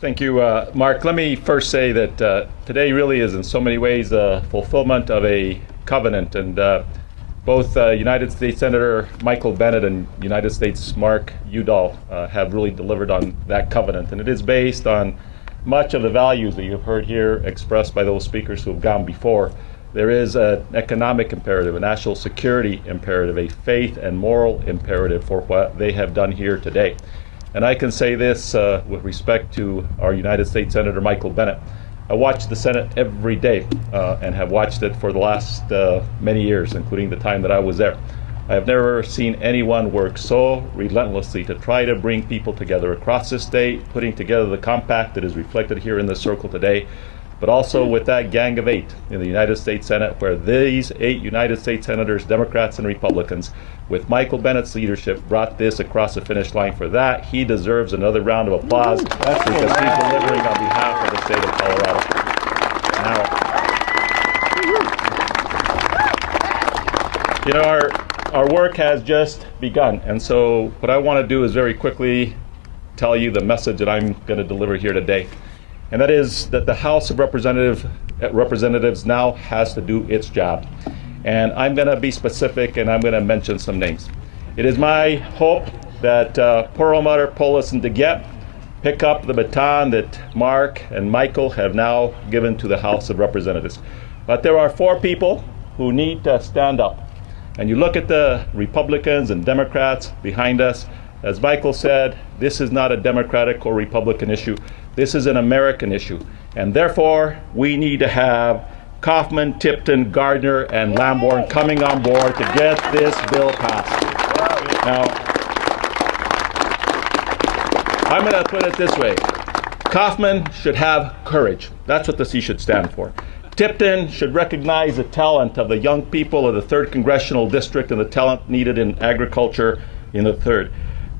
Thank you, Mark. Let me first say that today really is in so many ways a fulfillment of a covenant, and both United States Senator Michael Bennet and United States Mark Udall have really delivered on that covenant, and it is based on much of the values that you've heard here expressed by those speakers who have gone before. There is an economic imperative, a national security imperative, a faith and moral imperative for what they have done here today. And I can say this with respect to our United States Senator Michael Bennet. I watch the Senate every day and have watched it for the last many years, including the time that I was there. I have never seen anyone work so relentlessly to try to bring people together across the state, putting together the compact that is reflected here in the circle today, but also with that gang of 8 in the United States Senate, where these 8 United States Senators, Democrats and Republicans, with Michael Bennet's leadership, brought this across the finish line. For that, he deserves another round of applause because he's delivering on behalf of the state of Colorado. Now, you know, our work has just begun, and so what I want to do is very quickly tell you the message that I'm going to deliver here today. And that is that the House of Representatives now has to do its job. And I'm going to be specific, and I'm going to mention some names. It is my hope that Perlmutter, Polis, and DeGette pick up the baton that Mark and Michael have now given to the House of Representatives. But there are 4 people who need to stand up. And you look at the Republicans and Democrats behind us. As Michael said, this is not a Democratic or Republican issue. This is an American issue. And therefore, we need to have Kaufman, Tipton, Gardner, and Lamborn coming on board to get this bill passed. Now, I'm going to put it this way. Kaufman should have courage. That's what the C should stand for. Tipton should recognize the talent of the young people of the 3rd Congressional District and the talent needed in agriculture in the 3rd.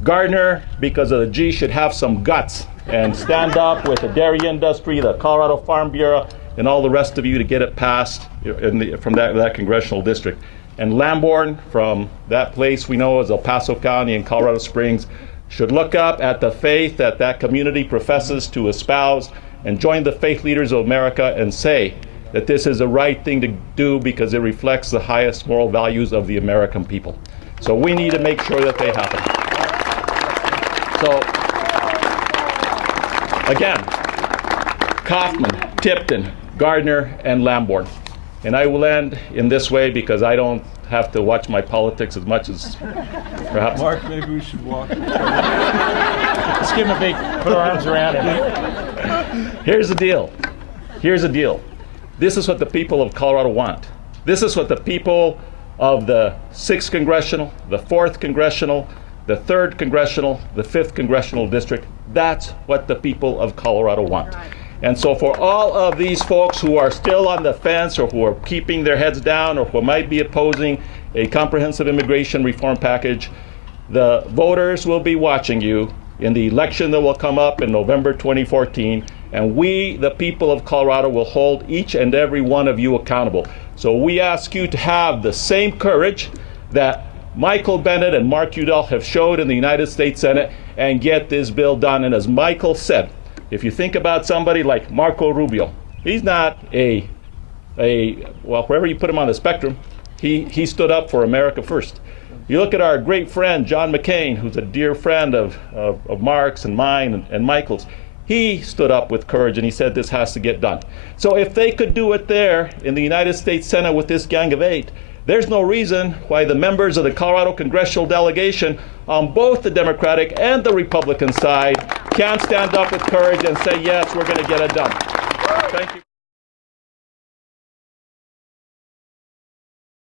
Gardner, because of the G, should have some guts and stand up with the dairy industry, the Colorado Farm Bureau, and all the rest of you to get it passed from that congressional district. And Lamborn, from that place we know as El Paso County and Colorado Springs, should look up at the faith that that community professes to espouse and join the faith leaders of America and say that this is the right thing to do because it reflects the highest moral values of the American people. So we need to make sure that they happen. So, again, Kaufman, Tipton, Gardner, and Lamborn. And I will end in this way because I don't have to watch my politics as much as perhaps. Mark, maybe we should walk. Let's give him a big, put our arms around him. Here's the deal. Here's the deal. This is what the people of Colorado want. This is what the people of the 6th Congressional, the 4th Congressional, the 3rd Congressional, the 5th Congressional District, that's what the people of Colorado want. And so for all of these folks who are still on the fence or who are keeping their heads down or who might be opposing a comprehensive immigration reform package, the voters will be watching you in the election that will come up in November 2014, and we, the people of Colorado, will hold each and every one of you accountable. So we ask you to have the same courage that Michael Bennet and Mark Udall have showed in the United States Senate and get this bill done. And as Michael said, if you think about somebody like Marco Rubio, he's not well, wherever you put him on the spectrum, he stood up for America first. You look at our great friend, John McCain, who's a dear friend of Mark's and mine and Michael's. He stood up with courage and he said this has to get done. So if they could do it there in the United States Senate with this gang of 8, there's no reason why the members of the Colorado congressional delegation on both the Democratic and the Republican side can't stand up with courage and say, yes, we're going to get it done. Thank you.